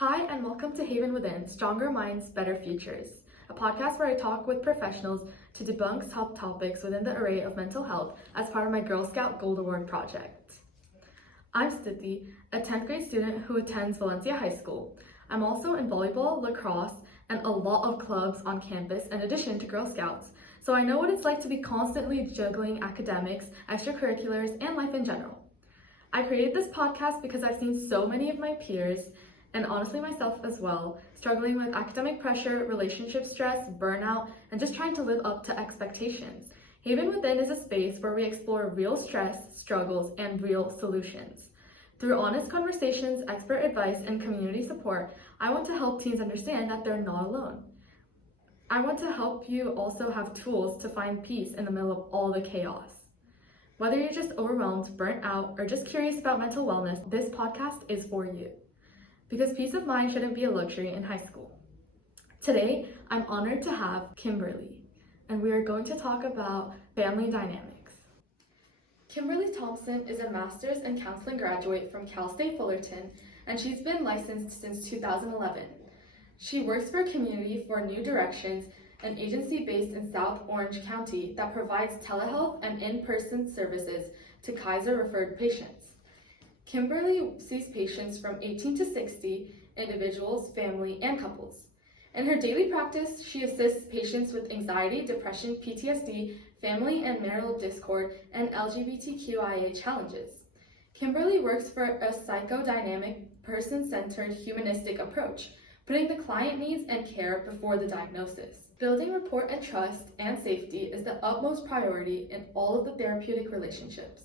Hi, and welcome to Haven Within, Stronger Minds, Better Futures, a podcast where I talk with professionals to debunk top topics within the array of mental health as part of my Girl Scout Gold Award project. I'm Stiti, a 10th grade student who attends Valencia High School. I'm also in volleyball, lacrosse, and a lot of clubs on campus in addition to Girl Scouts, so I know what it's like to be constantly juggling academics, extracurriculars, and life in general. I created this podcast because I've seen so many of my peers, and honestly myself as well, struggling with academic pressure, relationship stress, burnout, and just trying to live up to expectations. Haven Within is a space where we explore real stress, struggles, and real solutions. Through honest conversations, expert advice, and community support, I want to help teens understand that they're not alone. I want to help you also have tools to find peace in the middle of all the chaos. Whether you're just overwhelmed, burnt out, or just curious about mental wellness, this podcast is for you. Because peace of mind shouldn't be a luxury in high school. Today, I'm honored to have Kimberly, and we are going to talk about family dynamics. Kimberly Thompson is a master's in counseling graduate from Cal State Fullerton, and she's been licensed since 2011. She works for a community for New Directions, an agency based in South Orange County that provides telehealth and in-person services to Kaiser-referred patients. Kimberly sees patients from 18 to 60, individuals, family, and couples. In her daily practice, she assists patients with anxiety, depression, PTSD, family and marital discord, and LGBTQIA challenges. Kimberly works for a psychodynamic, person-centered, humanistic approach, putting the client needs and care before the diagnosis. Building rapport and trust and safety is the utmost priority in all of the therapeutic relationships.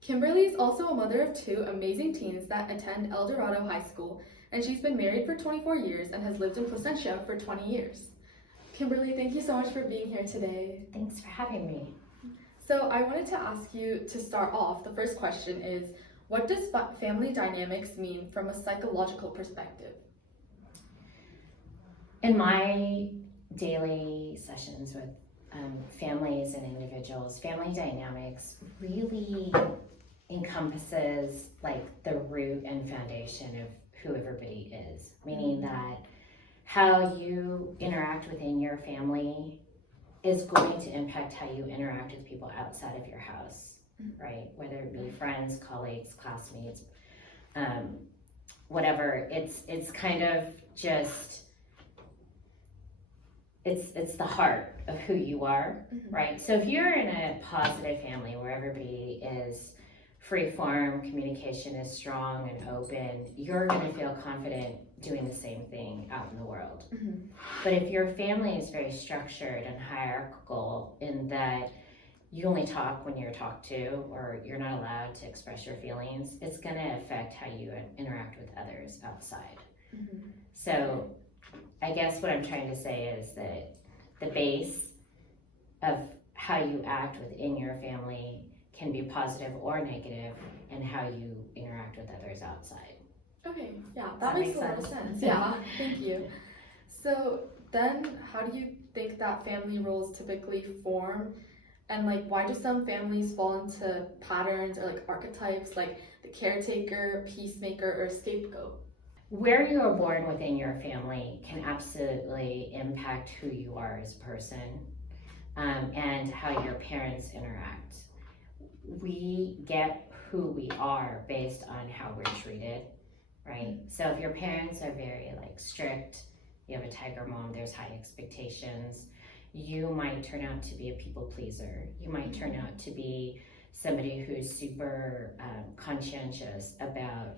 Kimberly is also a mother of two amazing teens that attend El Dorado High School, and she's been married for 24 years and has lived in Placentia for 20 years. Kimberly, thank you so much for being here today. Thanks for having me. So I wanted to ask you to start off, the first question is, what does family dynamics mean from a psychological perspective? In my daily sessions with families and individuals, family dynamics really encompasses like the root and foundation of who everybody is, meaning that how you interact within your family is going to impact how you interact with people outside of your house, right? Whether it be friends, colleagues, classmates, whatever. It's kind of just it's the heart of who you are, right? So if you're in a positive family where everybody is free form, communication is strong and open, you're going to feel confident doing the same thing out in the world. But if your family is very structured and hierarchical in that you only talk when you're talked to or you're not allowed to express your feelings, it's going to affect how you interact with others outside. So I guess what I'm trying to say is that the base of how you act within your family can be positive or negative in how you interact with others outside. Okay, yeah, that makes a lot of sense. Yeah, thank you. So then how do you think that family roles typically form? And like, why do some families fall into patterns or like archetypes like the caretaker, peacemaker, or scapegoat? Where you are born within your family can absolutely impact who you are as a person, and how your parents interact. We get who we are based on how we're treated, right? So if your parents are very like strict, you have a tiger mom, there's high expectations, you might turn out to be a people pleaser. You might turn out to be somebody who's super conscientious about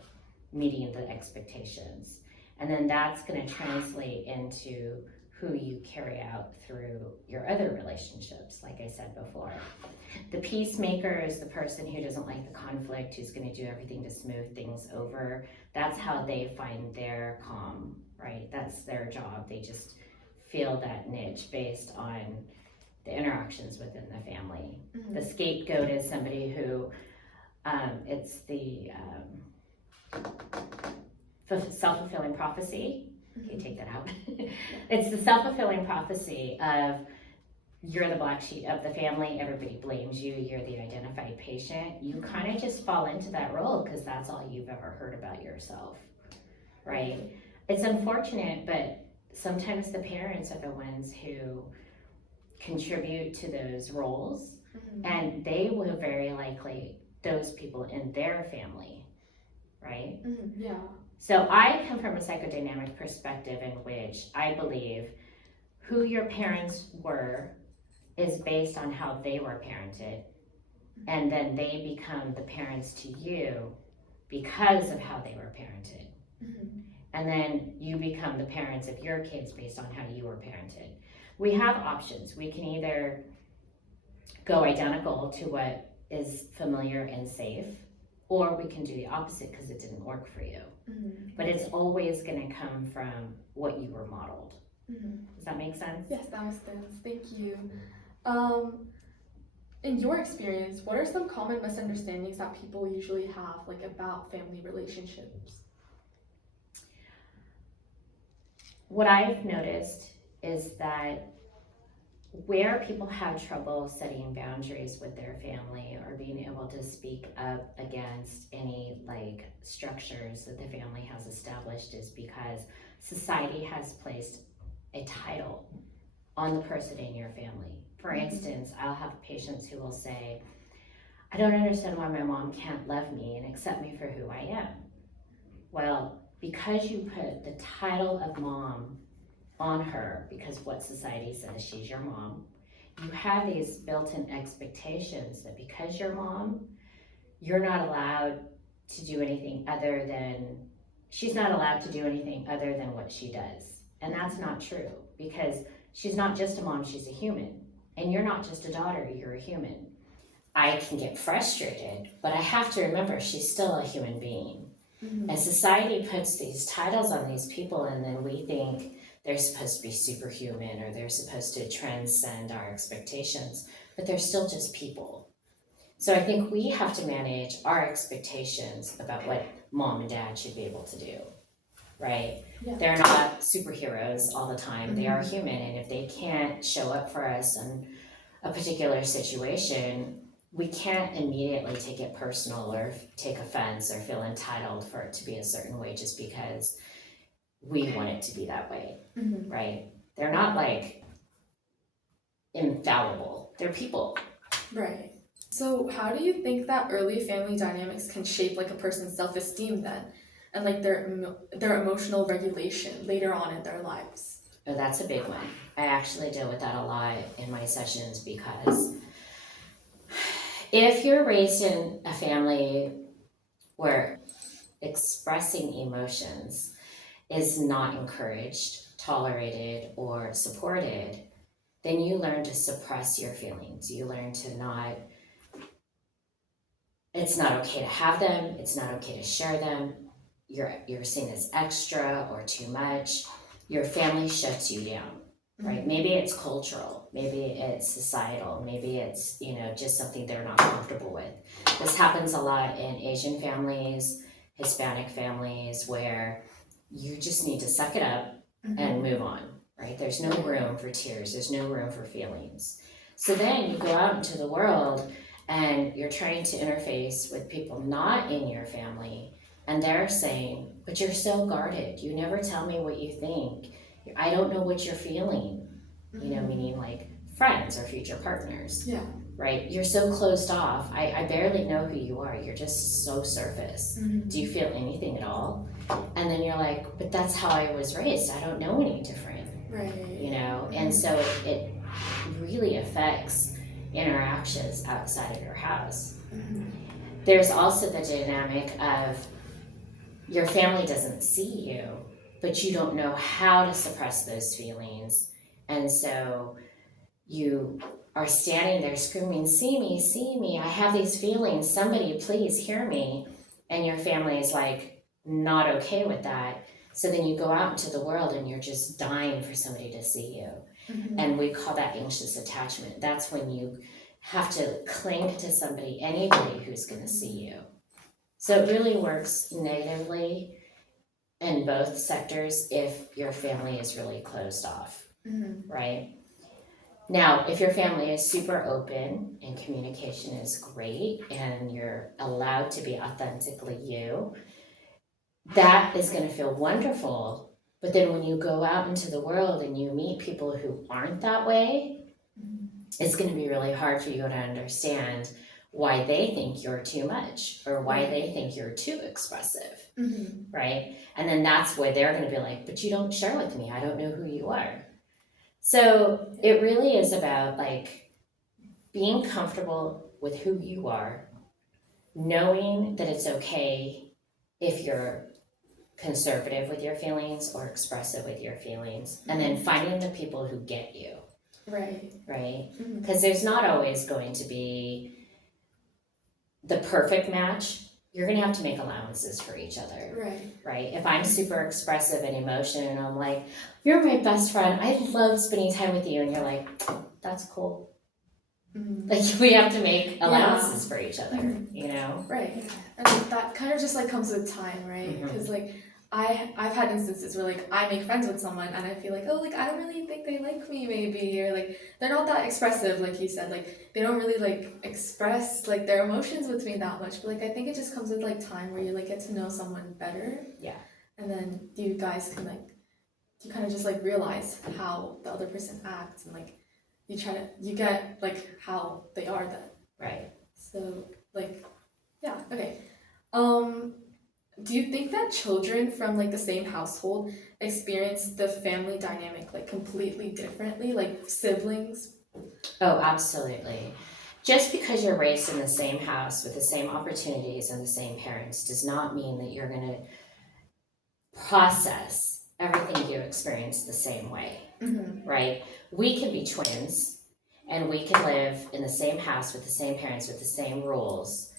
meeting the expectations. And then that's going to translate into who you carry out through your other relationships, like I said before. The peacemaker is the person who doesn't like the conflict, who's going to do everything to smooth things over. That's how they find their calm, right? That's their job. They just feel that niche based on the interactions within the family. The scapegoat is somebody who, it's the self-fulfilling prophecy. Okay, take that out. It's the self-fulfilling prophecy of you're the black sheep of the family, everybody blames you, you're the identified patient. You kind of just fall into that role because that's all you've ever heard about yourself, right? It's unfortunate, but sometimes the parents are the ones who contribute to those roles, and they will very likely those people in their family, right? Yeah. So I come from a psychodynamic perspective in which I believe who your parents were is based on how they were parented, and then they become the parents to you because of how they were parented. And then you become the parents of your kids based on how you were parented. We have options. We can either go identical to what is familiar and safe, or we can do the opposite because it didn't work for you. But it's always going to come from what you were modeled. Does that make sense? Yes, that makes sense. Thank you. In your experience, what are some common misunderstandings that people usually have, like, about family relationships? What I've noticed is that where people have trouble setting boundaries with their family or being able to speak up against any like structures that the family has established is because society has placed a title on the person in your family. For instance, I'll have patients who will say, I don't understand why my mom can't love me and accept me for who I am. Well, because you put the title of mom on her, because what society says she's your mom, you have these built-in expectations that because you're mom, you're not allowed to do anything other than, she's not allowed to do anything other than what she does. And that's not true, because she's not just a mom, she's a human. And you're not just a daughter, you're a human. I can get frustrated, but I have to remember she's still a human being. And society puts these titles on these people, and then we think they're supposed to be superhuman or they're supposed to transcend our expectations, but they're still just people. So I think we have to manage our expectations about what mom and dad should be able to do, right? Yeah. They're not superheroes all the time. They are human, and if they can't show up for us in a particular situation, we can't immediately take it personal or take offense or feel entitled for it to be a certain way just because we want it to be that way, right? They're not like infallible. They're people. Right. So how do you think that early family dynamics can shape like a person's self-esteem then, and like their emotional regulation later on in their lives? Oh, that's a big one. I actually deal with that a lot in my sessions because if you're raised in a family where expressing emotions is not encouraged, tolerated, or supported, then you learn to suppress your feelings. You learn to not, it's not okay to have them, it's not okay to share them, you're seen as extra or too much. Your family shuts you down. Right? Maybe it's cultural, maybe it's societal, maybe it's, just something they're not comfortable with. This happens a lot in Asian families, Hispanic families, where you just need to suck it up and move on, right? There's no room for tears, there's no room for feelings. So then you go out into the world and you're trying to interface with people not in your family, and they're saying, but you're so guarded, you never tell me what you think. I don't know what you're feeling, meaning like friends or future partners. Yeah. Right? You're so closed off. I barely know who you are. You're just so surface. Do you feel anything at all? And then you're like, but that's how I was raised. I don't know any different. Right. And so it really affects interactions outside of your house. There's also the dynamic of your family doesn't see you, but you don't know how to suppress those feelings. And so you are standing there screaming, see me, I have these feelings, somebody please hear me. And your family is like, not okay with that. So then you go out into the world and you're just dying for somebody to see you. And we call that anxious attachment. That's when you have to cling to somebody, anybody who's gonna see you. So it really works negatively in both sectors if your family is really closed off, right? Now, if your family is super open and communication is great and you're allowed to be authentically you, that is going to feel wonderful But then when you go out into the world and you meet people who aren't that way, it's going to be really hard for you to understand why they think you're too much or why they think you're too expressive, right? And then that's where they're going to be like, but you don't share with me. I don't know who you are. So it really is about like being comfortable with who you are, knowing that it's okay if you're conservative with your feelings or expressive with your feelings, and then finding the people who get you. Right? Because there's not always going to be the perfect match. You're going to have to make allowances for each other. Right? If I'm super expressive and emotional and I'm like, you're my best friend, I love spending time with you, and you're like, that's cool. Like, we have to make allowances for each other, you know? Right. And that kind of just like comes with time, right? Because like I've had instances where like I make friends with someone and I feel like, oh, like I don't really think they like me maybe, or like they're not that expressive, like you said, like they don't really like express like their emotions with me that much. But like I think it just comes with like time where you like get to know someone better. Yeah. And then you guys can like, you kind of just like realize how the other person acts, and like you get like how they are then. Right. So like, yeah, okay. Do you think that children from like the same household experience the family dynamic like completely differently, like siblings? Oh, absolutely. Just because you're raised in the same house with the same opportunities and the same parents does not mean that you're going to process everything you experience the same way, right? We can be twins and we can live in the same house with the same parents with the same rules,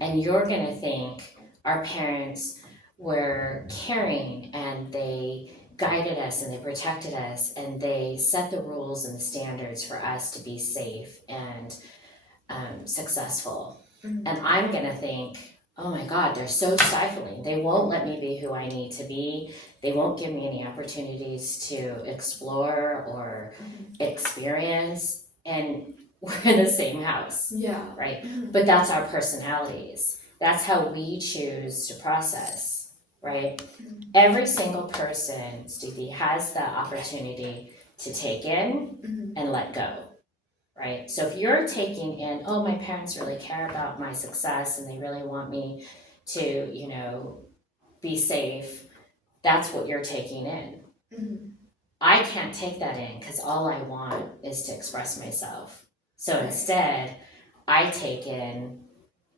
and you're going to think our parents were caring and they guided us and they protected us and they set the rules and the standards for us to be safe and successful. And I'm going to think, oh my God, they're so stifling. They won't let me be who I need to be. They won't give me any opportunities to explore or experience. And we're in the same house. Yeah. Right? But that's our personalities. That's how we choose to process, right? Every single person, Stevie, has the opportunity to take in and let go, right? So if you're taking in, oh, my parents really care about my success and they really want me to, you know, be safe, that's what you're taking in. I can't take that in because all I want is to express myself. So instead, I take in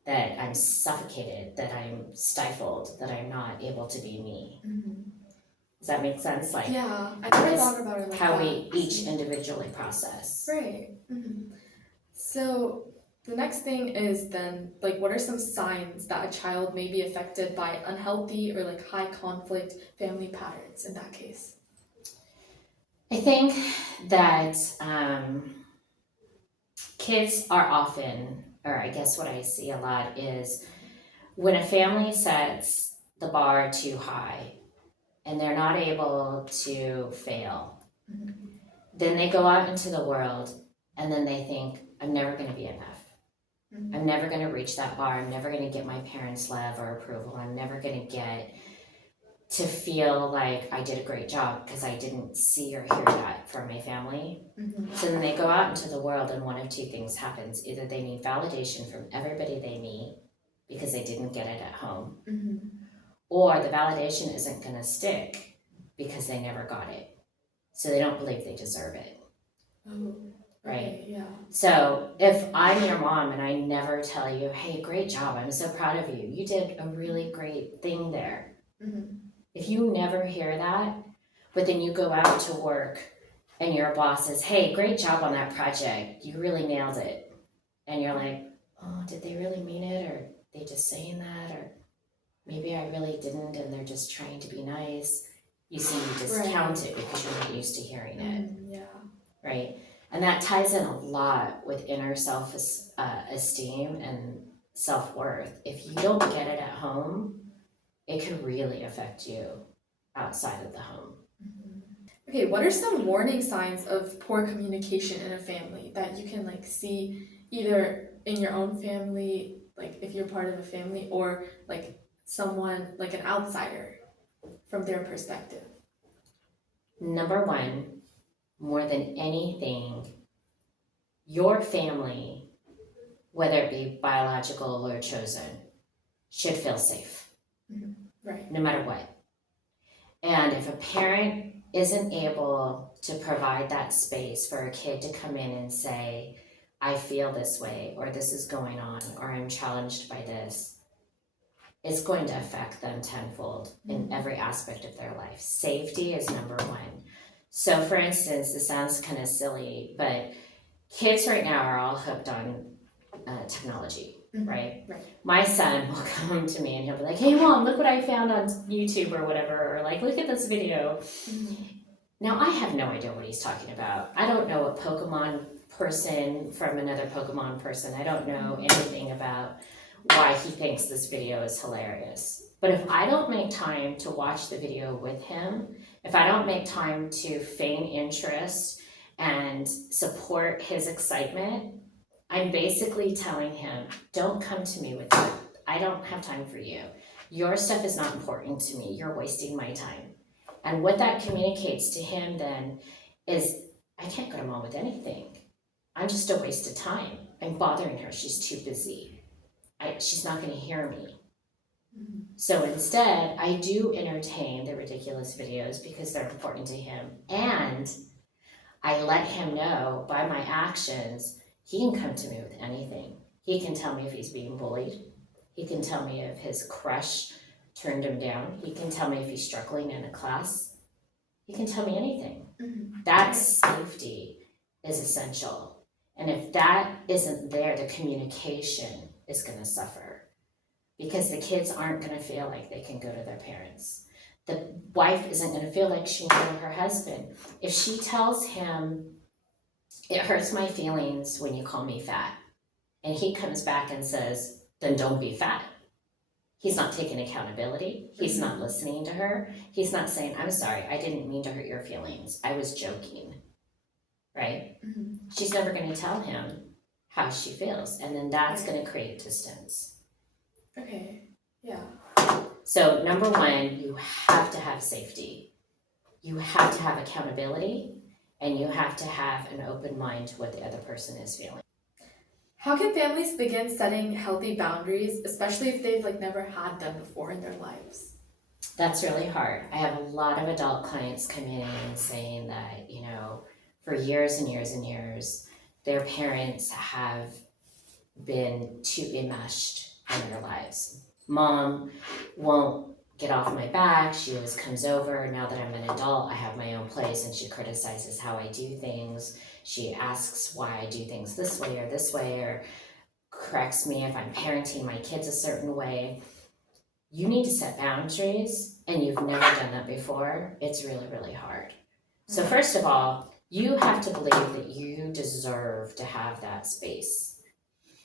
that I'm suffocated, that I'm stifled, that I'm not able to be me. Does that make sense? Like, yeah, I never thought about it like how that. we each individually process. Right. So the next thing is then, like, what are some signs that a child may be affected by unhealthy or like high conflict family patterns in that case? I think that kids are often, or I guess what I see a lot is when a family sets the bar too high and they're not able to fail, then they go out into the world and then they think, I'm never going to be enough. I'm never going to reach that bar. I'm never going to get my parents' love or approval. I'm never going to get to feel like I did a great job because I didn't see or hear that from my family. So then they go out into the world and one of two things happens. Either they need validation from everybody they meet because they didn't get it at home, or the validation isn't going to stick because they never got it. So they don't believe they deserve it. Right? Yeah. So if I'm your mom and I never tell you, hey, great job, I'm so proud of you. You did a really great thing there. If you never hear that, but then you go out to work and your boss says, hey, great job on that project. You really nailed it. And you're like, oh, did they really mean it? Or are they just saying that? Or maybe I really didn't and they're just trying to be nice. You see, you discount it because you're not used to hearing it. Right? And that ties in a lot with inner self-esteem and self-worth. If you don't get it at home, it can really affect you outside of the home. Okay, what are some warning signs of poor communication in a family that you can like see either in your own family, like if you're part of a family, or like someone like an outsider from their perspective? number one, more than anything, your family, whether it be biological or chosen, should feel safe. Right. No matter what. And if a parent isn't able to provide that space for a kid to come in and say, I feel this way, or this is going on, or I'm challenged by this, it's going to affect them tenfold in every aspect of their life. Safety is number one. So for instance, this sounds kind of silly, but kids right now are all hooked on technology, right? Right. My son will come to me and he'll be like, hey mom, look what I found on YouTube or whatever, or like, look at this video. Now I have no idea what he's talking about. I don't know a Pokemon person from another Pokemon person. I don't know anything about why he thinks this video is hilarious. But if I don't make time to watch the video with him, if I don't make time to feign interest and support his excitement, I'm basically telling him, don't come to me with that. I don't have time for you. Your stuff is not important to me. You're wasting my time. And what that communicates to him then is, I can't go to mom with anything. I'm just a waste of time. I'm bothering her. She's too busy. She's not going to hear me. So instead, I do entertain the ridiculous videos because they're important to him. And I let him know by my actions, he can come to me with anything. He can tell me if he's being bullied. He can tell me if his crush turned him down. He can tell me if he's struggling in a class. He can tell me anything. That safety is essential. And if that isn't there, the communication is going to suffer because the kids aren't going to feel like they can go to their parents. The wife isn't going to feel like she can go to her husband. If she tells him, it hurts my feelings when you call me fat, and he comes back and says, then don't be fat. He's not taking accountability. He's not listening to her. He's not saying, I'm sorry, I didn't mean to hurt your feelings. I was joking, right? She's never going to tell him how she feels, and then that's going to create distance. Okay, yeah. So number one, you have to have safety. You have to have accountability, and you have to have an open mind to what the other person is feeling. How can families begin setting healthy boundaries, especially if they've never had them before in their lives? That's really hard. I have a lot of adult clients come in and saying that, for years and years and years, their parents have been too enmeshed in their lives. Mom won't get off my back. She always comes over. Now that I'm an adult, I have my own place, and she criticizes how I do things. She asks why I do things this way, or corrects me if I'm parenting my kids a certain way. You need to set boundaries, and you've never done that before. It's really, really hard. So first of all, you have to believe that you deserve to have that space.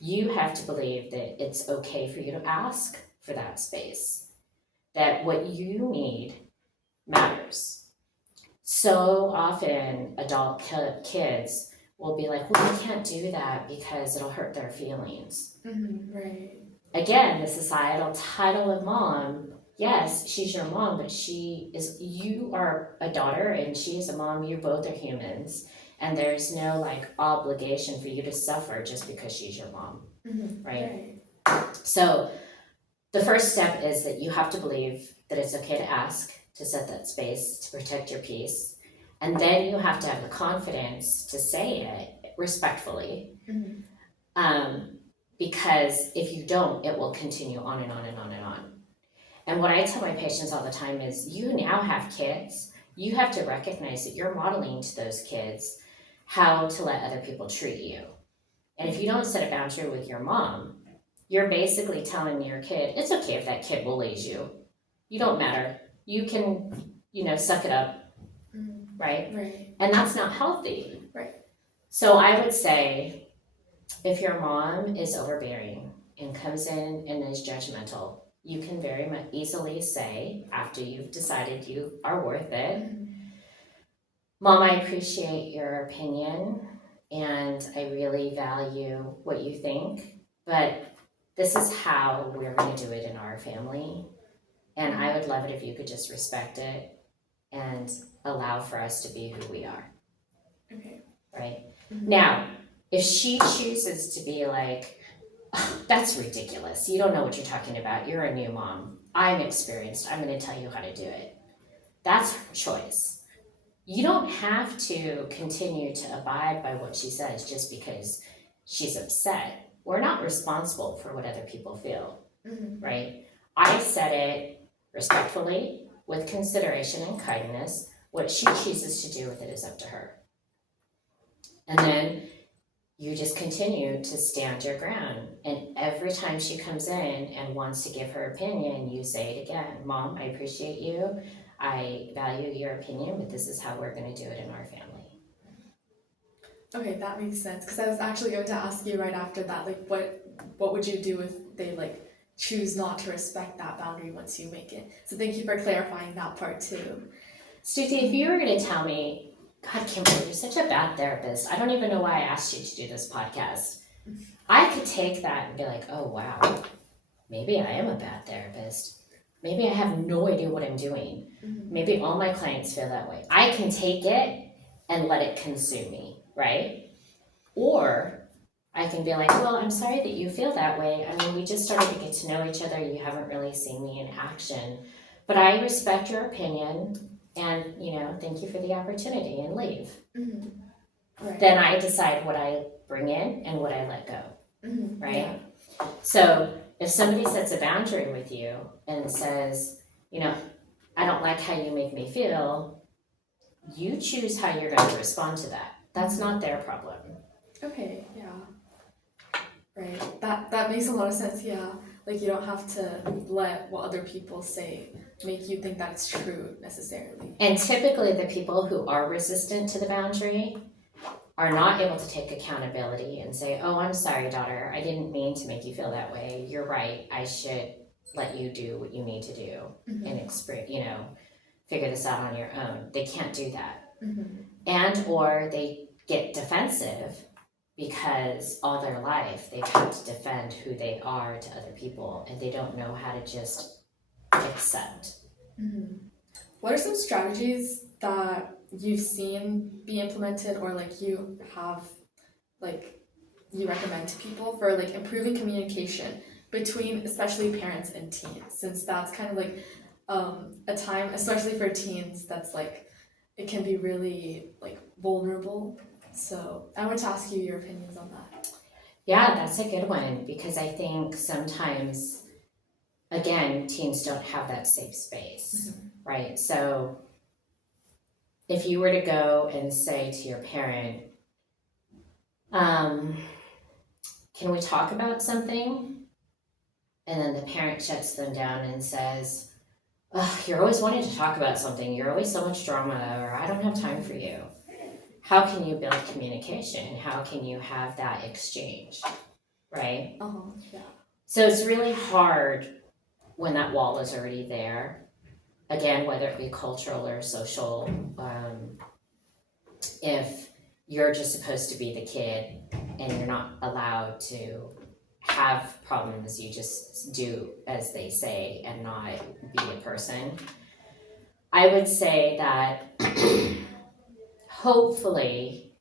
You have to believe that it's okay for you to ask for that space, that what you need matters. So often adult kids will be like, well, we can't do that because it'll hurt their feelings. Right. Again, the societal title of mom, yes, she's your mom, but you are a daughter and she is a mom. You both are humans, and there's no obligation for you to suffer just because she's your mom, right? So the first step is that you have to believe that it's okay to ask, to set that space, to protect your peace, and then you have to have the confidence to say it respectfully. Because if you don't, it will continue on and on and on and on. And what I tell my patients all the time is, you now have kids. You have to recognize that you're modeling to those kids how to let other people treat you. And if you don't set a boundary with your mom, you're basically telling your kid, it's okay if that kid bullies you. You don't matter. You can, suck it up, right? Right. And that's not healthy. Right. So I would say, if your mom is overbearing and comes in and is judgmental, you can very much easily say, after you've decided you are worth it, Mom, I appreciate your opinion and I really value what you think, but this is how we're going to do it in our family. And I would love it if you could just respect it and allow for us to be who we are. Okay. Right? Mhm. Now, if she chooses to be like, "Oh, that's ridiculous. You don't know what you're talking about. You're a new mom. I'm experienced. I'm going to tell you how to do it." That's her choice. You don't have to continue to abide by what she says just because she's upset. We're not responsible for what other people feel, Mhm. right? I said it respectfully, with consideration and kindness. What she chooses to do with it is up to her. And then you just continue to stand your ground. And every time she comes in and wants to give her opinion, you say it again. "Mom, I appreciate you. I value your opinion, but this is how we're going to do it in our family." Okay, that makes sense. Because I was actually going to ask you right after that, like, what would you do if they like choose not to respect that boundary once you make it? So thank you for clarifying that part too. Stuti, if you were going to tell me, "God, Kimberly, you're such a bad therapist. I don't even know why I asked you to do this podcast," I could take that and be like, "Oh, wow, maybe I am a bad therapist. Maybe I have no idea what I'm doing. Maybe all my clients feel that way." I can take it and let it consume me, right? Or I can be like, "Well, I'm sorry that you feel that way. I mean, we just started to get to know each other. You haven't really seen me in action. But I respect your opinion and, thank you for the opportunity," and leave. Right. Then I decide what I bring in and what I let go, right? Yeah. So if somebody sets a boundary with you and says, "I don't like how you make me feel," you choose how you're going to respond to that. That's not their problem. Okay, yeah. Right. That makes a lot of sense, yeah. Like you don't have to let what other people say make you think that it's true necessarily. And typically the people who are resistant to the boundary are not able to take accountability and say, "Oh, I'm sorry, daughter. I didn't mean to make you feel that way. You're right. I should let you do what you need to do and figure this out on your own." They can't do that. And or they get defensive because all their life they've had to defend who they are to other people and they don't know how to just accept. What are some strategies that you've seen be implemented or like you have like you recommend to people for like improving communication between especially parents and teens, since that's kind of like a time, especially for teens, that's like it can be really like vulnerable. So I want to ask you your opinions on that. Yeah, that's a good one because I think sometimes, again, teens don't have that safe space, right? So if you were to go and say to your parent, "Can we talk about something?" And then the parent shuts them down and says, "Ugh, you're always wanting to talk about something. You're always so much drama," or "I don't have time for you." How can you build communication? How can you have that exchange, right? Yeah. So it's really hard when that wall is already there. Again, whether it be cultural or social, if you're just supposed to be the kid and you're not allowed to have problems, you just do as they say and not be a person. I would say that hopefully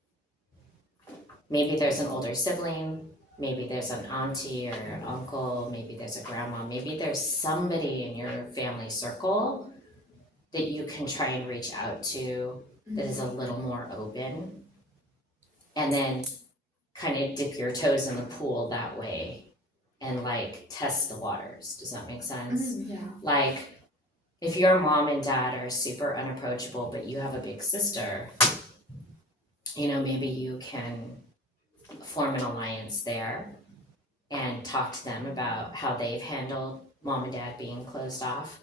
maybe there's an older sibling, maybe there's an auntie or an uncle, maybe there's a grandma, maybe there's somebody in your family circle that you can try and reach out to that is a little more open, and then kind of dip your toes in the pool that way and like test the waters. Does that make sense? Yeah. Like if your mom and dad are super unapproachable but you have a big sister, maybe you can form an alliance there and talk to them about how they've handled mom and dad being closed off.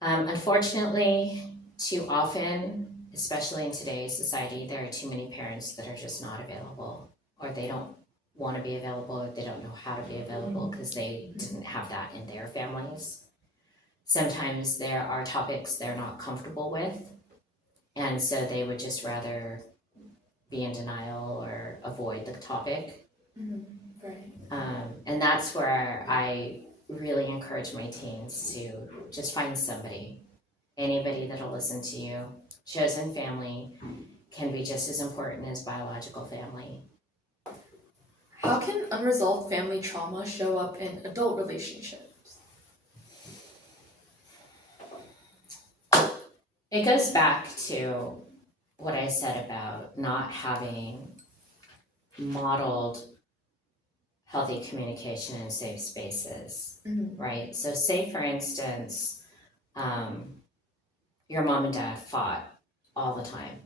Unfortunately, too often, especially in today's society, there are too many parents that are just not available, or they don't want to be available, or they don't know how to be available because they didn't have that in their families. Sometimes there are topics they're not comfortable with, and so they would just rather be in denial or avoid the topic. Right. And that's where I really encourage my teens to just find somebody anybody that'll listen to you. Chosen family can be just as important as biological family. How can unresolved family trauma show up in adult relationships? It goes back to what I said about not having modeled healthy communication in safe spaces, right? So say, for instance, your mom and dad fought all the time.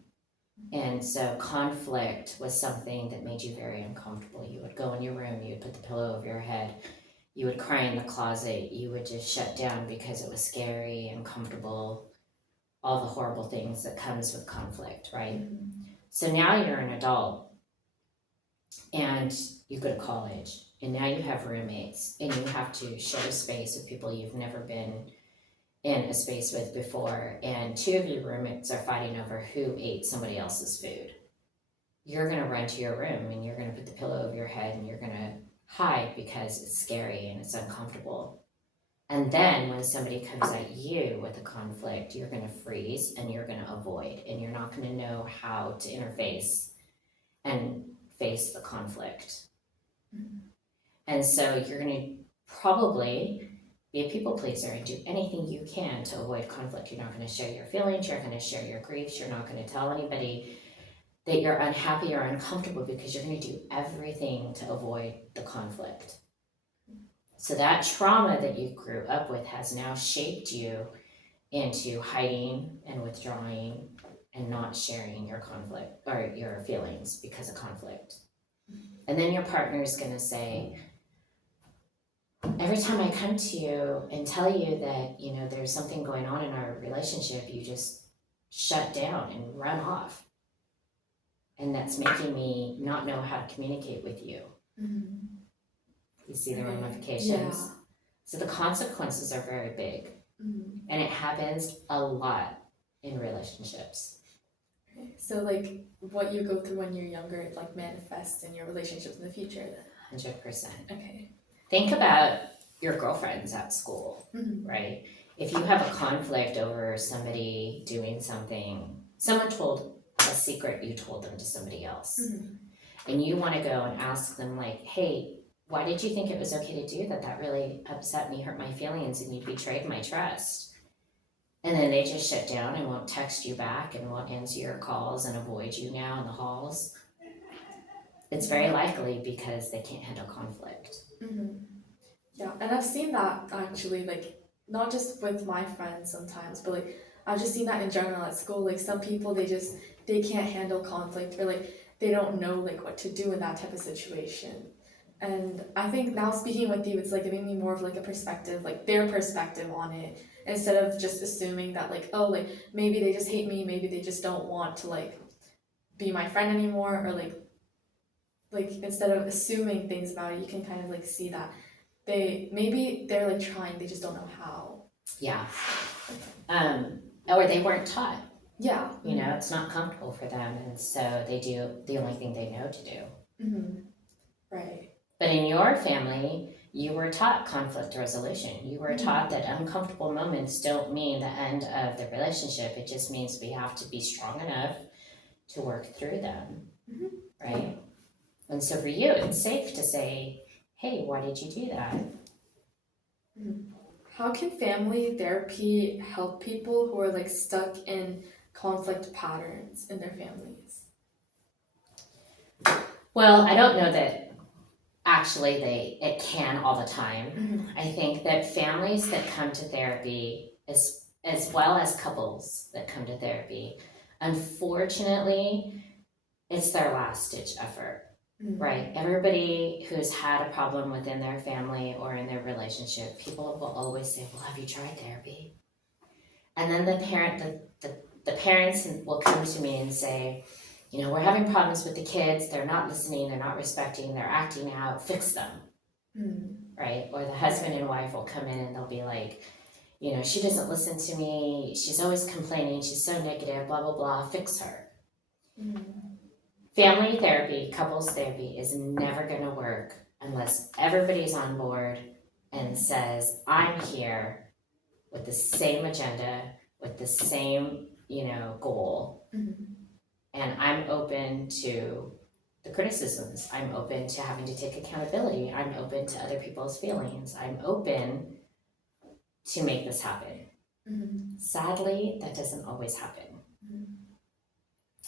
And so conflict was something that made you very uncomfortable. You would go in your room, you would put the pillow over your head, you would cry in the closet, you would just shut down because it was scary, uncomfortable, all the horrible things that comes with conflict, right? So now you're an adult and you go to college and now you have roommates and you have to share a space with people you've never been in a space with before, and two of your roommates are fighting over who ate somebody else's food. You're going to run to your room and you're going to put the pillow over your head and you're going to hide because it's scary and it's uncomfortable. And then when somebody comes at you with a conflict, you're going to freeze and you're going to avoid, and you're not going to know how to interface and face the conflict. And so you're going to probably be a people pleaser and do anything you can to avoid conflict. You're not going to share your feelings, you're not going to share your griefs, you're not going to tell anybody that you're unhappy or uncomfortable because you're going to do everything to avoid the conflict. So that trauma that you grew up with has now shaped you into hiding and withdrawing and not sharing your conflict or your feelings because of conflict. And then your partner is going to say, every time I come to you and tell you that, you know, there's something going on in our relationship, you just shut down and run off. And that's making me not know how to communicate with you. You see the ramifications? Yeah. So the consequences are very big. And it happens a lot in relationships. Okay. So like what you go through when you're younger, it like manifests in your relationships in the future then? 100%. Okay. Think about your girlfriends at school, right? If you have a conflict over somebody doing something, someone told a secret you told them to somebody else, and you want to go and ask them like, hey, why did you think it was okay to do that? That really upset me, hurt my feelings, and you betrayed my trust. And then they just shut down and won't text you back and won't answer your calls and avoid you now in the halls. It's very likely because they can't handle conflict. Yeah, and I've seen that actually, like not just with my friends sometimes, but like I've just seen that in general at school. Like some people they can't handle conflict, or like they don't know like what to do in that type of situation. And I think now speaking with you, it's like giving me more of like a perspective, like their perspective on it, instead of just assuming that like, oh, like maybe they just hate me, maybe they just don't want to like be my friend anymore, or like instead of assuming things about it, you can kind of like see that they're like trying, they just don't know how. Yeah. Or they weren't taught. Yeah. You know, it's not comfortable for them, and so they do the only thing they know to do. Right. But in your family, you were taught conflict resolution. You were taught that uncomfortable moments don't mean the end of the relationship. It just means we have to be strong enough to work through them, right? And so for you, it's safe to say, hey, why did you do that? How can family therapy help people who are like stuck in conflict patterns in their families? Well, I don't know that actually it can all the time. I think that families that come to therapy, as well as couples that come to therapy, unfortunately, it's their last ditch effort. Right? Everybody who's had a problem within their family or in their relationship, people will always say, well, have you tried therapy? And then the parents will come to me and say, you know, we're having problems with the kids, they're not listening, they're not respecting, they're acting out, fix them. Right? Or the husband and wife will come in and they'll be like, you know, she doesn't listen to me, she's always complaining, she's so negative, blah, blah, blah, fix her. Family therapy, couples therapy is never going to work unless everybody's on board and says, I'm here with the same agenda with the same, goal. And I'm open to the criticisms. I'm open to having to take accountability. I'm open to other people's feelings. I'm open to make this happen. Sadly, that doesn't always happen.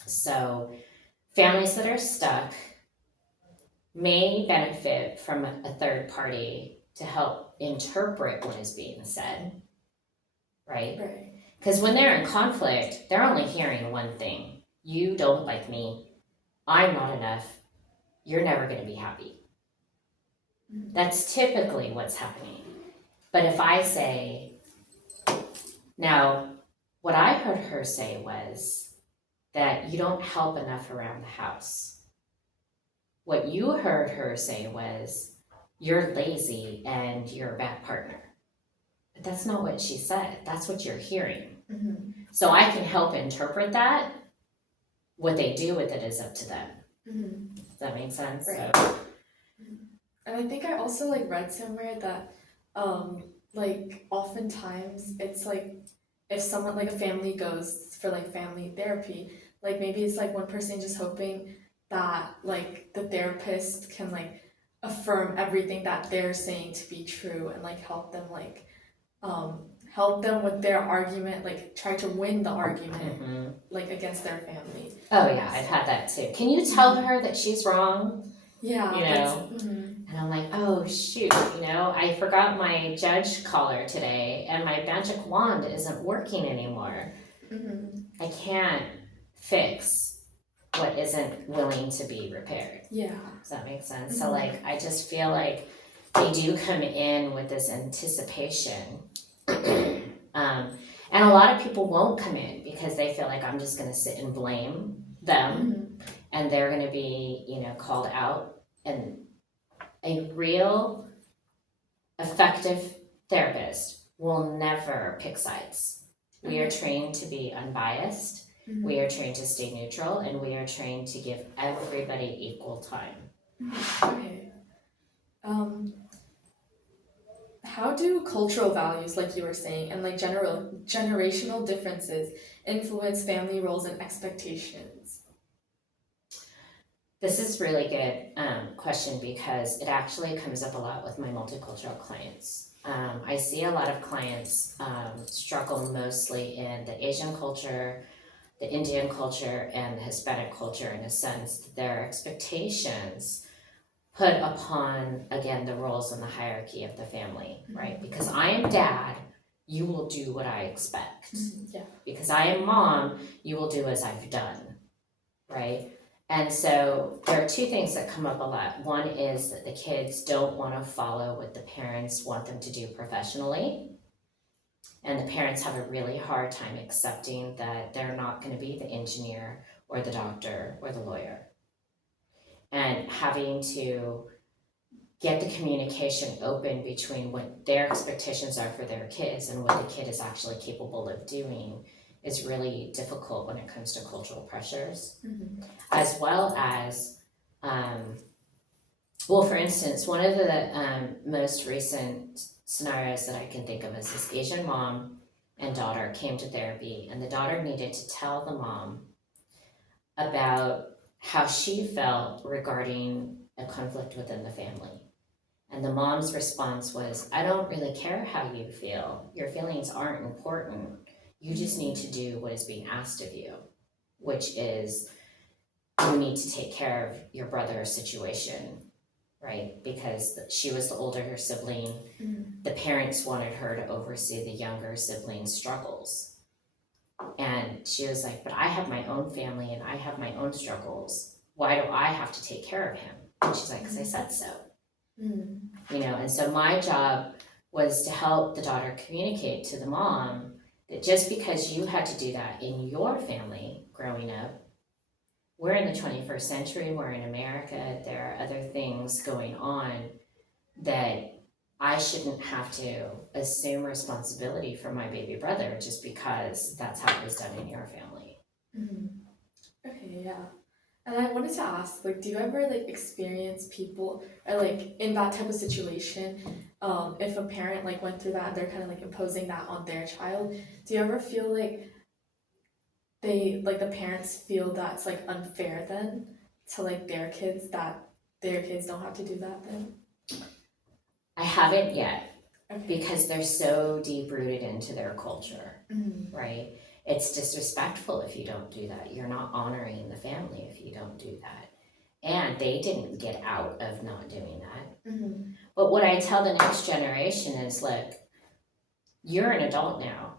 So families that are stuck may benefit from a third party to help interpret what is being said, right? Because when they're in conflict, they're only hearing one thing. You don't like me. I'm not enough. You're never going to be happy. That's typically what's happening. But if I say, now, what I heard her say was that you don't help enough around the house. What you heard her say was, you're lazy and you're a bad partner. But that's not what she said. That's what you're hearing. So I can help interpret that. What they do with it is up to them. Does that make sense? Right. So. And I think I also read somewhere that oftentimes it's if someone a family goes for family therapy, maybe it's one person just hoping that the therapist can affirm everything that they're saying to be true and help them help them with their argument, try to win the argument against their family. Oh yeah, I've had that too. Can you tell her that she's wrong? Yeah. And I'm like, oh shoot, I forgot my judge collar today and my magic wand isn't working anymore. I can't fix what isn't willing to be repaired. Yeah. Does that make sense? So I just feel like they do come in with this anticipation. And a lot of people won't come in because they feel like I'm just going to sit and blame them and they're going to be, called out. And a real effective therapist will never pick sides. We are trained to be unbiased. We are trained to stay neutral, and we are trained to give everybody equal time. Okay. How do cultural values, like you were saying, and generational differences influence family roles and expectations? This is a really good question because it actually comes up a lot with my multicultural clients. I see a lot of clients struggle mostly in the Asian culture, the Indian culture, and the Hispanic culture, in a sense that their expectations put upon, again, the roles and the hierarchy of the family, right? Because I am dad, you will do what I expect. Yeah. Because I am mom, you will do as I've done, right? And so there are two things that come up a lot. One is that the kids don't want to follow what the parents want them to do professionally. And the parents have a really hard time accepting that they're not going to be the engineer or the doctor or the lawyer. And having to get the communication open between what their expectations are for their kids and what the kid is actually capable of doing is really difficult when it comes to cultural pressures. As well as, for instance, one of the most recent scenarios that I can think of is this Asian mom and daughter came to therapy, and the daughter needed to tell the mom about how she felt regarding a conflict within the family. And the mom's response was, I don't really care how you feel. Your feelings aren't important. You just need to do what is being asked of you, which is you need to take care of your brother's situation, right? Because she was the older sibling. The parents wanted her to oversee the younger sibling's struggles. And she was like, but I have my own family and I have my own struggles. Why do I have to take care of him? And she's like, because I said so. And so my job was to help the daughter communicate to the mom that just because you had to do that in your family growing up, we're in the 21st century, we're in America, there are other things going on that I shouldn't have to assume responsibility for my baby brother just because that's how it was done in your family. Okay, yeah. And I wanted to ask, like, do you ever like experience people or like in that type of situation, if a parent like went through that and they're kind of like imposing that on their child, do you ever feel like the parents feel that's like unfair then to like their kids that their kids don't have to do that then? I haven't yet Okay. because they're so deep rooted into their culture, Mm-hmm. right? It's disrespectful if you don't do that. You're not honoring the family if you don't do that. And they didn't get out of not doing that. Mm-hmm. But what I tell the next generation is, look, you're an adult now.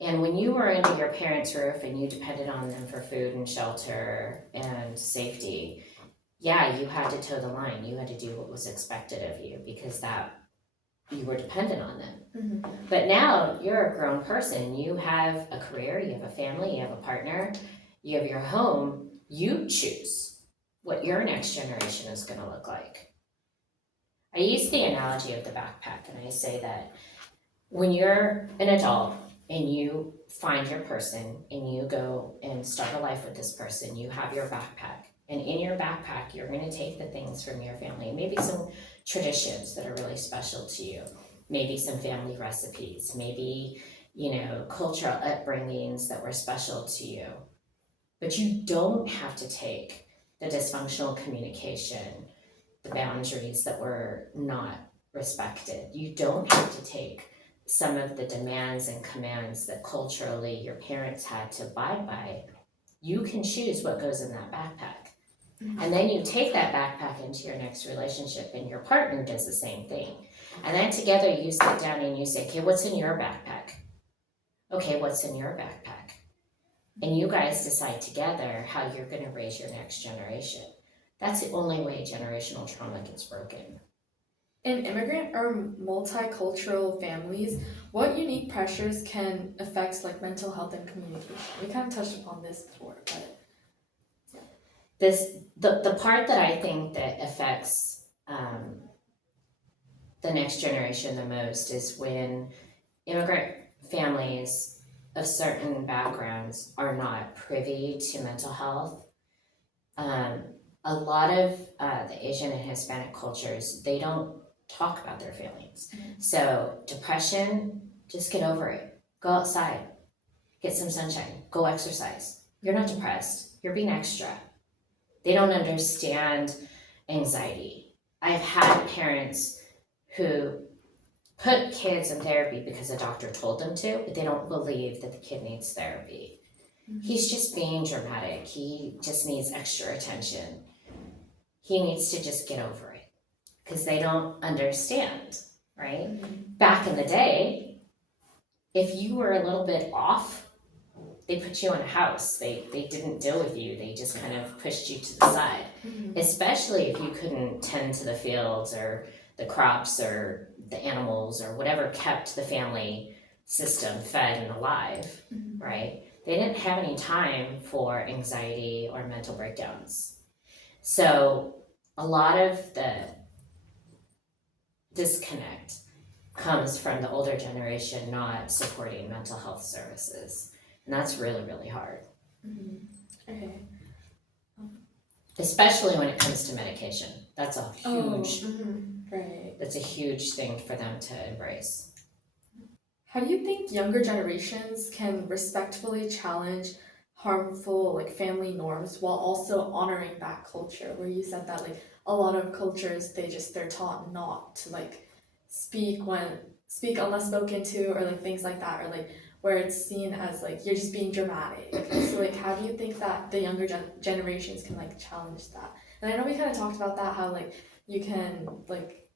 And when you were under your parents' roof and you depended on them for food and shelter and safety, yeah, you had to toe the line. You had to do what was expected of you because that you were dependent on them. Mm-hmm. But now you're a grown person. You have a career, you have a family, you have a partner, you have your home. You choose what your next generation is going to look like. I use the analogy of the backpack, and I say that when you're an adult and you find your person and you go and start a life with this person, you have your backpack. And in your backpack, you're going to take the things from your family, maybe some traditions that are really special to you, maybe some family recipes, maybe, cultural upbringings that were special to you. But you don't have to take the dysfunctional communication, the boundaries that were not respected. You don't have to take some of the demands and commands that culturally your parents had to abide by. You can choose what goes in that backpack. Mm-hmm. And then you take that backpack into your next relationship and your partner does the same thing. And then together you sit down and you say, okay, what's in your backpack? Okay, what's in your backpack? And you guys decide together how you're going to raise your next generation. That's the only way generational trauma gets broken. In immigrant or multicultural families, what unique pressures can affect like mental health and communication? We kind of touched upon this before, but the part that I think that affects the next generation the most is when immigrant families of certain backgrounds are not privy to mental health. A lot of the Asian and Hispanic cultures, they don't talk about their feelings. Mm-hmm. So depression, just get over it. Go outside, get some sunshine, go exercise. You're not depressed, you're being extra. They don't understand anxiety. I've had parents who put kids in therapy because a doctor told them to, but they don't believe that the kid needs therapy. Mm-hmm. He's just being dramatic. He just needs extra attention. He needs to just get over it because they don't understand, right? Mm-hmm. Back in the day, if you were a little bit off, they put you in a house. They didn't deal with you. They just kind of pushed you to the side, mm-hmm. especially if you couldn't tend to the fields or the crops or the animals or whatever kept the family system fed and alive, mm-hmm. right? They didn't have any time for anxiety or mental breakdowns. So a lot of the disconnect comes from the older generation not supporting mental health services. And that's really, really hard. Mm-hmm. Okay. Especially when it comes to medication. That's a huge, mm-hmm. right. That's a huge thing for them to embrace. How do you think younger generations can respectfully challenge harmful like family norms while also honoring that culture? Where you said that like a lot of cultures they're taught not to like speak unless spoken to or like things like that, or like where it's seen as like you're just being dramatic. So like how do you think that the younger generations can like challenge that? And I know we kind of talked about that, how like you can like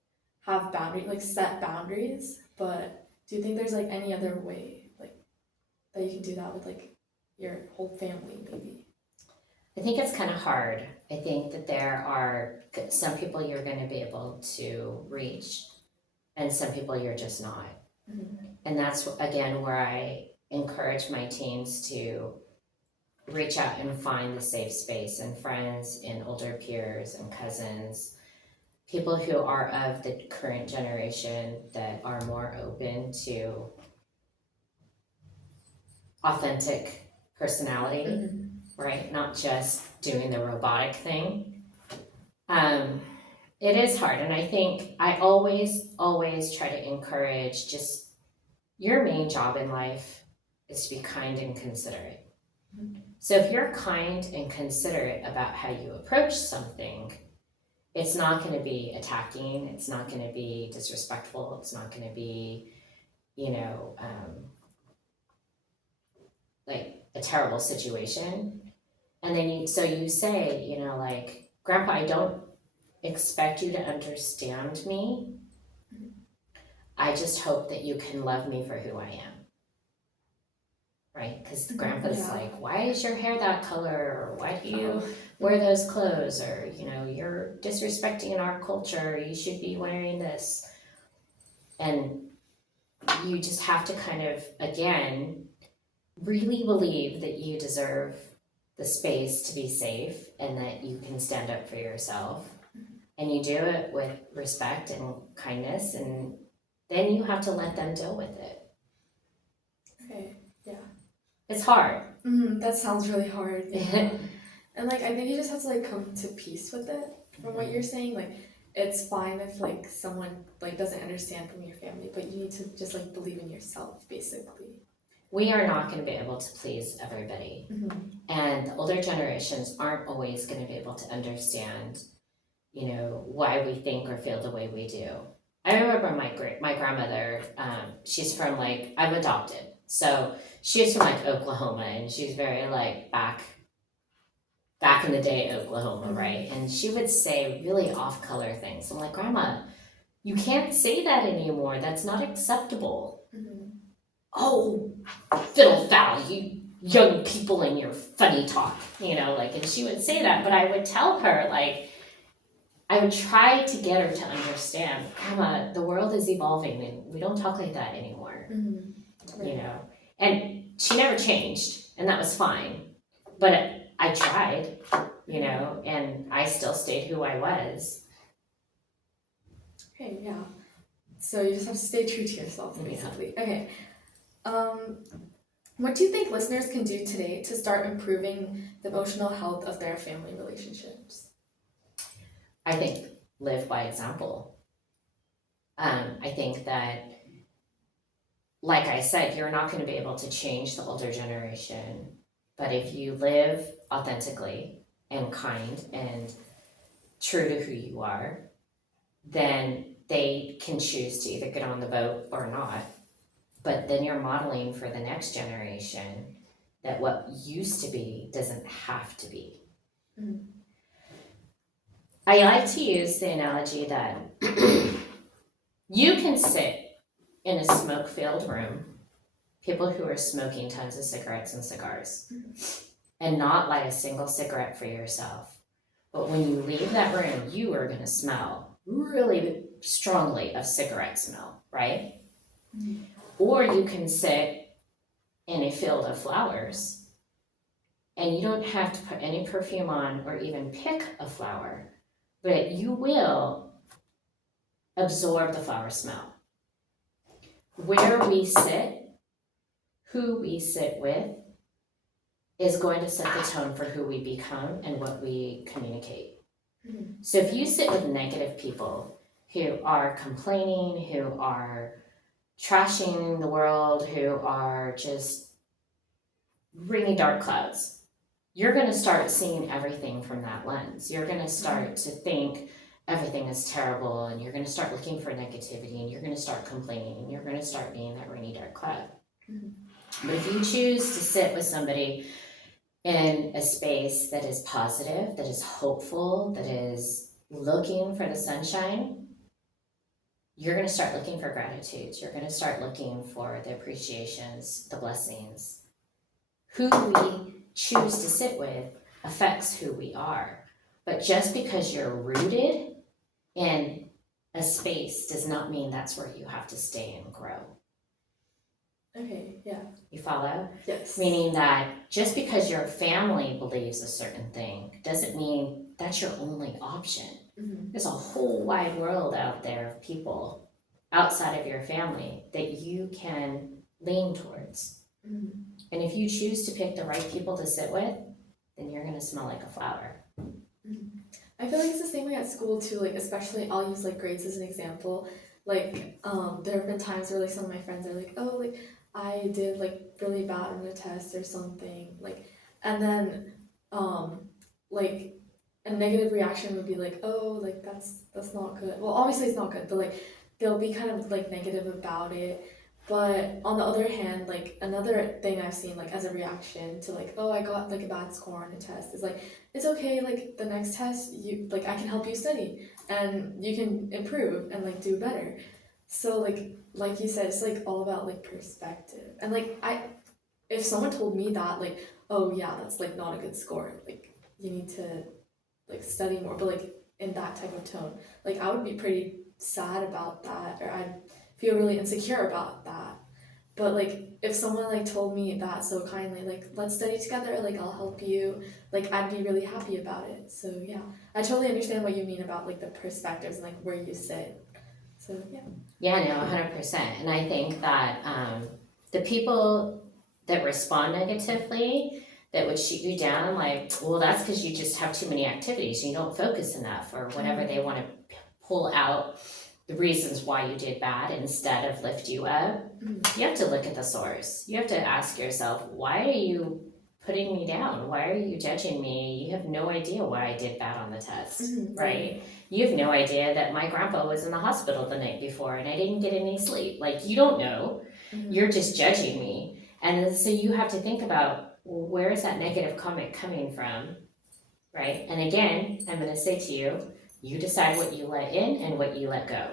have boundaries, like set boundaries, but do you think there's like any other way like that you can do that with like your whole family maybe? I think it's kind of hard. I think that there are some people you're going to be able to reach and some people you're just not. Mm-hmm. And that's, again, where I encourage my teams to reach out and find the safe space and friends and older peers and cousins, people who are of the current generation that are more open to authentic personality, mm-hmm. right? Not just doing the robotic thing. It is hard, and I think I always try to encourage just your main job in life is to be kind and considerate. So if you're kind and considerate about how you approach something, it's not going to be attacking, it's not going to be disrespectful, it's not going to be, like a terrible situation. And then you say, like, Grandpa, I don't expect you to understand me. I just hope that you can love me for who I am. Right? Because Grandpa's like, why is your hair that color? Or why do you wear those clothes? Or, you're disrespecting our culture. You should be wearing this. And you just have to kind of, again, really believe that you deserve the space to be safe and that you can stand up for yourself. And you do it with respect and kindness, and then you have to let them deal with it. Okay, yeah. It's hard. That sounds really hard. Yeah. And like, I think you just have to like come to peace with it from what you're saying. Like, it's fine if like someone like doesn't understand from your family, but you need to just like believe in yourself, basically. We are not going to be able to please everybody. And the older generations aren't always going to be able to understand, why we think or feel the way we do. I remember my grandmother, she's from like, I'm adopted. So she's from like Oklahoma, and she's very like back in the day Oklahoma, right? And she would say really off-color things. I'm like, Grandma, you can't say that anymore. That's not acceptable. Oh, fiddle fowl, you young people and your funny talk, and she would say that, but I would tell her, like, I would try to get her to understand, Grandma, the world is evolving and we don't talk like that anymore, and she never changed, and that was fine, but I tried, and I still stayed who I was. Okay, yeah. So you just have to stay true to yourself, basically. Yeah. Okay. What do you think listeners can do today to start improving the emotional health of their family relationships? I think live by example. I think that, like I said, you're not going to be able to change the older generation, but if you live authentically and kind and true to who you are, then they can choose to either get on the boat or not. But then you're modeling for the next generation that what used to be doesn't have to be. I like to use the analogy that you can sit in a smoke-filled room, people who are smoking tons of cigarettes and cigars, and not light a single cigarette for yourself. But when you leave that room, you are going to smell really strongly of cigarette smell, right? Or you can sit in a field of flowers and you don't have to put any perfume on or even pick a flower, but you will absorb the flower smell. Where we sit, who we sit with, is going to set the tone for who we become and what we communicate. So if you sit with negative people who are complaining, who are trashing the world, who are just bringing dark clouds, you're going to start seeing everything from that lens. You're going to start to think everything is terrible, and you're going to start looking for negativity, and you're going to start complaining, and you're going to start being that rainy dark cloud. But if you choose to sit with somebody in a space that is positive, that is hopeful, that is looking for the sunshine, you're going to start looking for gratitudes. You're going to start looking for the appreciations, the blessings. Who we choose to sit with affects who we are. But just because you're rooted in a space does not mean that's where you have to stay and grow. Okay, yeah. You follow? Yes. Meaning that just because your family believes a certain thing doesn't mean that's your only option. There's a whole wide world out there of people outside of your family that you can lean towards. And if you choose to pick the right people to sit with, then you're going to smell like a flower. I feel like it's the same way at school too, like especially I'll use like grades as an example. Like there have been times where like some of my friends are like, oh, like I did like really bad on a test or something, like, and then like a negative reaction would be like, oh, like that's not good. Well, obviously it's not good, but like they'll be kind of like negative about it. But on the other hand, like another thing I've seen like as a reaction to like, oh, I got like a bad score on a test is like, it's okay, like the next test you like I can help you study and you can improve and like do better. So like you said, it's like all about like perspective. And like if someone told me that, like, oh yeah, that's like not a good score, like you need to like study more, but like in that type of tone, like I would be pretty sad about that, or I'd feel really insecure about that. But like if someone like told me that so kindly, like let's study together, like I'll help you, like I'd be really happy about it. So yeah, I totally understand what you mean about like the perspectives and like where you sit. So yeah. Yeah, no, 100%. And I think that the people that respond negatively, that would shoot you down, like, well, that's because you just have too many activities, you don't focus enough, or whatever. They want to pull out the reasons why you did bad instead of lift you up. You have to look at the source. You have to ask yourself, why are you putting me down? Why are you judging me? You have no idea why I did bad on the test, right? You have no idea that my grandpa was in the hospital the night before and I didn't get any sleep. Like, you don't know. You're just judging me. And so you have to think about, well, where is that negative comment coming from, right? And again, I'm going to say to you, you decide what you let in and what you let go.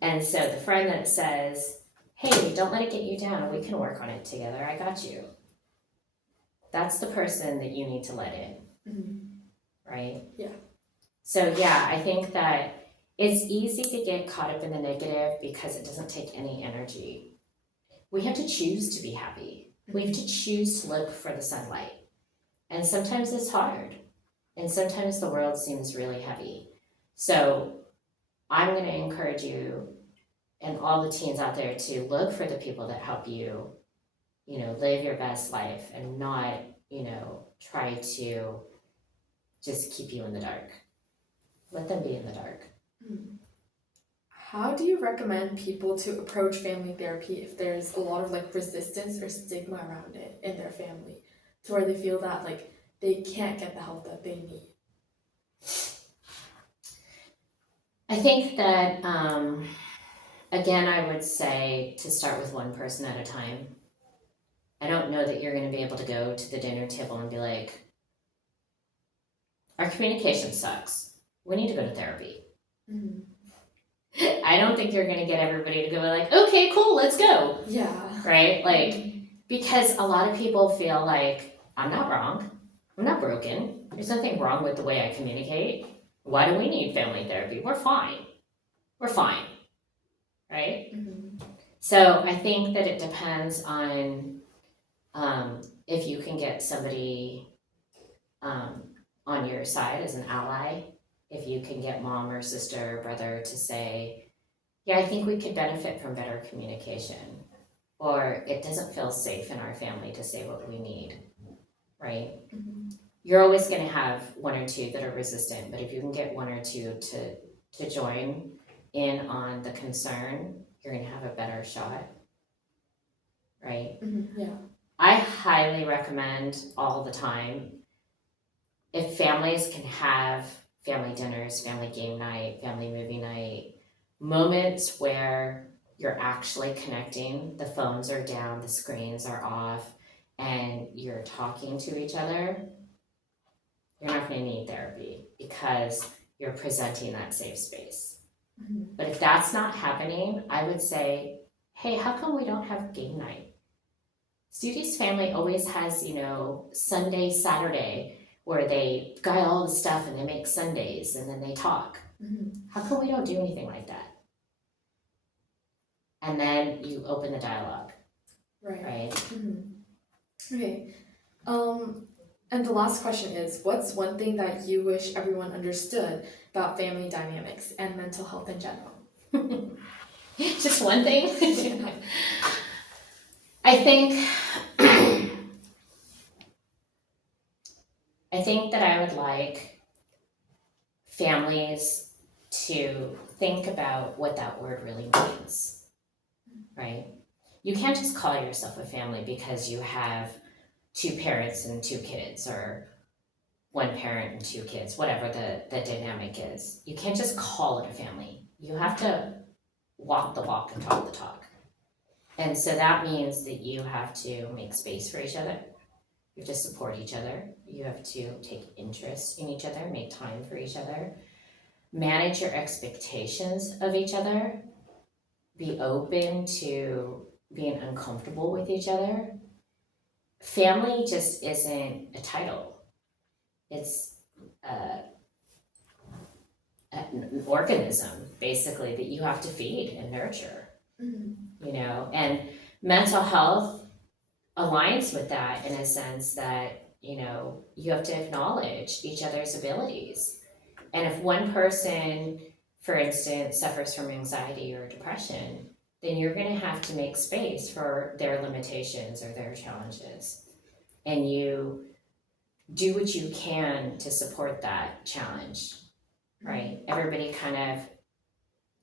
And so the friend that says, hey, don't let it get you down, we can work on it together, I got you. That's the person that you need to let in, right? Yeah. So yeah, I think that it's easy to get caught up in the negative because it doesn't take any energy. We have to choose to be happy. We have to choose to look for the sunlight. And sometimes it's hard. And sometimes the world seems really heavy. So I'm going to encourage you and all the teens out there to look for the people that help you, live your best life and not, try to just keep you in the dark. Let them be in the dark. How do you recommend people to approach family therapy if there's a lot of like resistance or stigma around it in their family, to where they feel that like they can't get the help that they need? I think that, again, I would say to start with one person at a time. I don't know that you're going to be able to go to the dinner table and be like, our communication sucks. We need to go to therapy. I don't think you're going to get everybody to go like, okay, cool, let's go. Yeah. Right? Like, because a lot of people feel like, I'm not wrong. I'm not broken. There's nothing wrong with the way I communicate. Why do we need family therapy? We're fine. We're fine. Right? So I think that it depends on if you can get somebody on your side as an ally, if you can get mom or sister or brother to say, yeah, I think we could benefit from better communication, or it doesn't feel safe in our family to say what we need, right? You're always going to have one or two that are resistant, but if you can get one or two to join in on the concern, you're going to have a better shot, right? Yeah. I highly recommend all the time, if families can have family dinners, family game night, family movie night, moments where you're actually connecting, the phones are down, the screens are off, and you're talking to each other, you're not going to need therapy because you're presenting that safe space. But if that's not happening, I would say, hey, how come we don't have game night? Studi's family always has, Sunday, Saturday, where they guy all the stuff and they make Sundays and then they talk. How come we don't do anything like that? And then you open the dialogue. Right? Okay. And the last question is, what's one thing that you wish everyone understood about family dynamics and mental health in general? Just one thing? I think I think that I would like families to think about what that word really means, right? You can't just call yourself a family because you have 2 parents and 2 kids, or 1 parent and 2 kids, whatever the dynamic is. You can't just call it a family. You have to walk the walk and talk the talk. And so that means that you have to make space for each other. You have to support each other. You have to take interest in each other, make time for each other, manage your expectations of each other, be open to being uncomfortable with each other. Family just isn't a title. It's an organism, basically, that you have to feed and nurture, you know, and mental health aligns with that in a sense that, you know, you have to acknowledge each other's abilities. And if one person, for instance, suffers from anxiety or depression, then you're going to have to make space for their limitations or their challenges. And you do what you can to support that challenge, right? Everybody kind of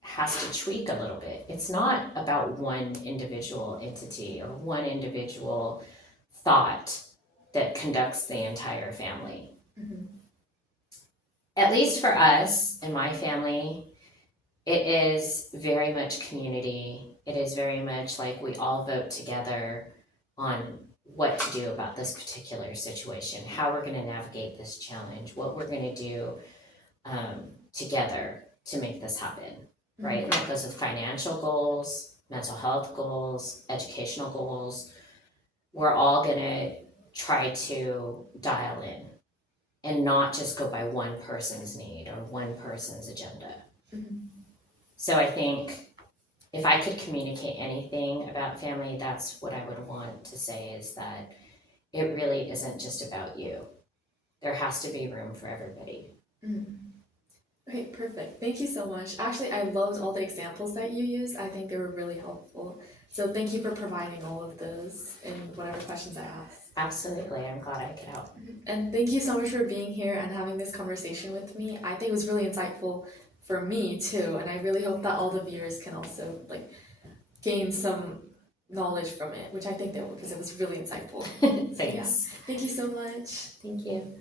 has to tweak a little bit. It's not about one individual entity or one individual thought that conducts the entire family. At least for us and my family, it is very much community. It is very much like we all vote together on what to do about this particular situation, how we're going to navigate this challenge, what we're going to do together to make this happen, right? And that goes with financial goals, mental health goals, educational goals. We're all going to try to dial in and not just go by one person's need or one person's agenda. So I think if I could communicate anything about family, that's what I would want to say, is that it really isn't just about you. There has to be room for everybody. Okay, perfect. Thank you so much. Actually, I loved all the examples that you used. I think they were really helpful. So thank you for providing all of those in whatever questions I asked. Absolutely, I'm glad I could help. And thank you so much for being here and having this conversation with me. I think it was really insightful for me too, and I really hope that all the viewers can also like gain some knowledge from it, which I think they will, because it was really insightful. Thanks. Yeah. Thank you so much. Thank you.